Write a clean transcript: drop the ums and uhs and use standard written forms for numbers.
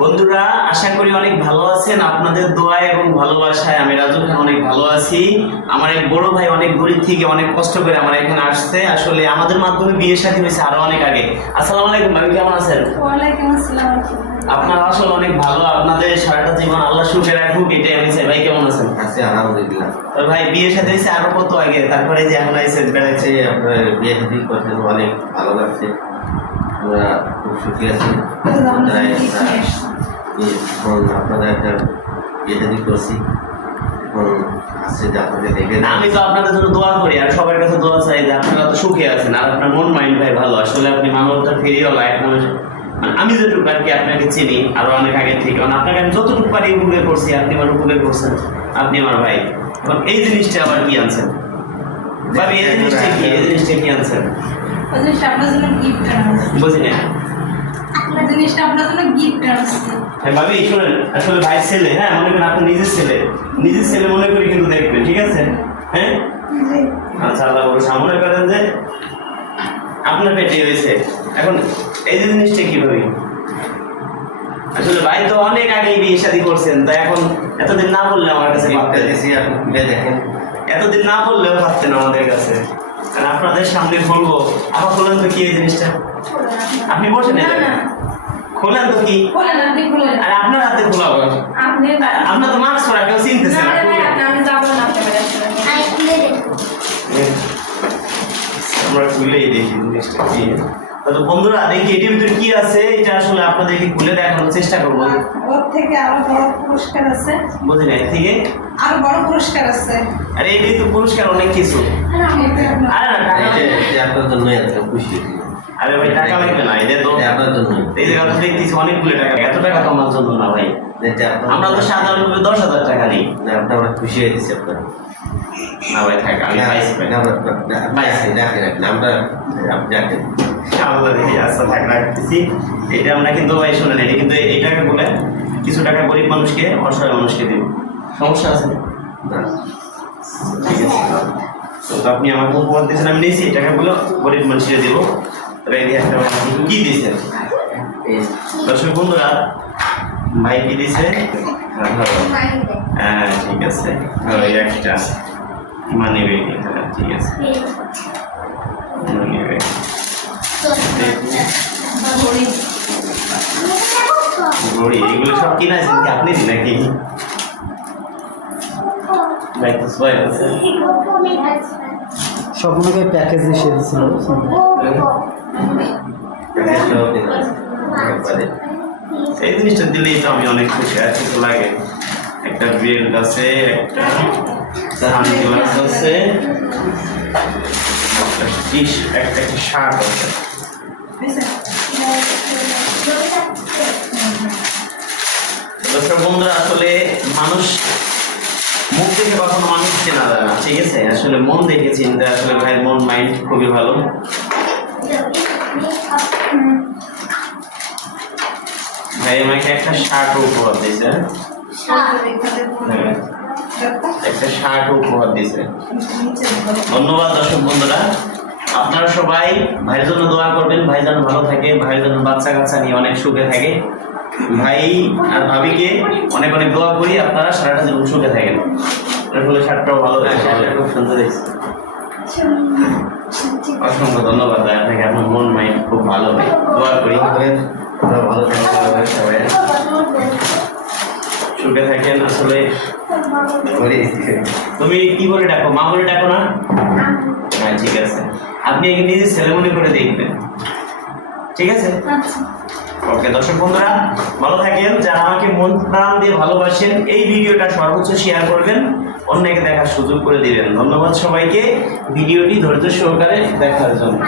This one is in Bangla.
বন্ধুরা, আশা করি অনেক ভালো আছেন। আপনাদের দোয়া এবং ভালোবাসায় আমি রাজু খান অনেক ভালো আছি। আমার এক বড় ভাই অনেক দূর থেকে অনেক কষ্ট করে আমার এখানে আসছে। আসলে আমাদের মাধ্যমে বিয়ে শাদী হয়েছে আরো অনেক আগে। আসসালামু আলাইকুম ভাই, কেমন আছেন? ওয়ালাইকুম আসসালাম। আপনার আসলে অনেক ভালো, আপনাদের সারাটা জীবন আল্লাহ সুখে রাখুক, এটাই আমি চাই। ভাই কেমন আছেন? আছি আলহামদুলিল্লাহ। তো ভাই বিয়ে শাদী হয়েছে আরো কত আগে, তারপরে যে এখন আইছেন বেড়াইছে। আপনার বিয়ে শাদী করছেন অনেক ভালো লাগছে, আমরা খুব সুখী আছি। এখন আপনাদের একটা বিয়ে শাদী করছি, এখন আসছে যে আপনাকে দেখে আমি তো আপনাদের জন্য দোয়া করি আর সবার কাছে দোয়া চাই যে আপনারা তো সুখে আছেন আর আপনার মন মাইন্ড ভাই ভালো। আসলে আপনি মানবতার ফেরিওয়ালা। এখন মানে আমি যেটুকু আর কি আপনাকে চিনি আরো অনেক আগে থেকে, মানে আপনাকে আমি যতটুকু পারি উপকার করছি, আপনি আমার উপকার করছেন, আপনি আমার ভাই। এখন এই জিনিসটা আবার কি আনছেন ভাবি? এই জিনিসটা কি আনছেন? ওই জিনিসটা আপনার জন্য গিফট আনছি। বুঝি না ওই জিনিসটা আপনার জন্য গিফট আনছি। হ্যাঁ ভাবি, শোনেন, আসলে ভাই ছেলে, হ্যাঁ মনে করেন আপনি নিজের ছেলে মনে করি কিন্তু দেখবেন, ঠিক আছে? হ্যাঁ আচ্ছা, আল্লাহ ভরসা। মনে করেন যে আপনার পেটে হয়েছে, এখন এই যে জিনিসটা কি ভাবি? আসলে ভাই তো অনেক আগেই বিয়ে শাদী করছেন, তাই এখন এতদিন না বললে আমার কাছে ভাবতে দিয়েছি, আপনি খুলে দেখেন। এতদিন না বললেও ভাবতেন আমাদের কাছে। আর আপনাদের সামনে বলবো, আবার খোলেন তো কি এই জিনিসটা? আপনি বসেন, না না, খোলেন তো কি? খোলেন, আপনি খোলেন। আর আপনার হাতে খোলাবো, আপনি আপনার তো মাস্ক পরা, কেউ চিনতেছে না না। ভাই, আমি যাবো না আপনার কাছে। আমরা খুলেই দেখি জিনিসটা কি। তো বন্ধুরা দেখি এটির ভিতরে কি আছে, এটা আসলে আপনাদেরকে খুলে দেখানোর চেষ্টা করবো। ওর থেকে আরো বড় পুরস্কার আছে। বুঝি না, এর থেকে আরো বড় পুরস্কার আছে। আরে এটাই তো পুরস্কার, অনেক কিছু। আরে না, টাকা লাগবে। এটা আপনার জন্যই এত খুশি। আরে ভাই টাকা লাগবে না, এটা তো এটা আপনার জন্যই। এই জায়গা তো দেখতেছি অনেকগুলো টাকা। এত টাকা তো আমার জন্য না ভাই, এটা আমরা তো সাধারণভাবে 10,000 টাকা নিই। আপনার আমরা খুশি হয়ে দিচ্ছি আপনার। না ভাই থাক, আমি পাইছি ভাই। আমরা আপনি রাখেন। আল্লাহ দেখি, আচ্ছা থাক, রাখতেছি। এটা আমরা কিন্তু ভাই শোনেন, এটা কিন্তু এই টাকা বলে কিছু টাকা গরিব মানুষকে, অসহায় মানুষকে দিব। সমস্যা আছে? না, ঠিক আছে। তো আপনি আমাকে উপহার দিয়েছেন, আমি নিয়েছি এই টাকাগুলো গরিব মানুষকে দেবো। তবে এই একটা কি দিয়েছেন দর্শক বন্ধুরা? ভাই কি দিয়েছে? হ্যাঁ ঠিক আছে, ওই একটা মানি ব্যাগ। হ্যাঁ ঠিক আছে, মানি ব্যাগ, ঘড়ি, এগুলো সব কিনা আছে কি আপনি নাকি? ভাই তো সবাই আছে। সবগুলোকে প্যাকেজ এসে দিয়েছিল। এই জিনিসটা দিলেই তো আমি অনেক খুশি। আর কিছু লাগে? একটা বেল্ট আছে, একটা সানগ্লাস আছে, একটা শার্ট আছে। দর্শক বন্ধুরা, আসলে মানুষ মুখ দেখে কখনো মানুষ চেনা যায় না, ঠিক আছে? আসলে মন দেখে চিনতে, আসলে ভাইয়ের মন মাইন্ড খুবই ভালো। ভাই আমাকে একটা শার্ট উপহার দিয়েছে, একটা শার্ট উপহার দিয়েছে। ধন্যবাদ দর্শক বন্ধুরা, আপনারা সবাই ভাইয়ের জন্য দোয়া করবেন, ভাই যেন ভালো থাকে, ভাইয়ের জন্য বাচ্চা কাচ্চা নিয়ে অনেক সুখে থাকে। ভাই আর ভাবিকে অনেক অনেক দোয়া করি, আপনারা সারাটা জীবন সুখে থাকেন। আসলে শার্টটাও ভালো, খুব সুন্দর হয়েছে। অসংখ্য ধন্যবাদ ভাই আপনাকে, আপনার মন মাইন্ড খুব ভালো, ভাই দোয়া করি আমরা ভালো থাকতে সবাই সুখে থাকেন। আসলে করি। তুমি কি বলে ডাকো? মা বলে ডাকো না? হ্যাঁ ঠিক আছে, আপনি একে নিজের ছেলে মনে করে দেখবেন, ঠিক আছে? ওকে দর্শক বন্ধুরা, ভালো থাকেন। যারা আমাকে মন প্রাণ দিয়ে ভালোবাসেন, এই ভিডিওটা সর্বোচ্চ শেয়ার করবেন, অন্যকে দেখার সুযোগ করে দিবেন। ধন্যবাদ সবাইকে ভিডিওটি ধৈর্য সহকারে দেখার জন্য।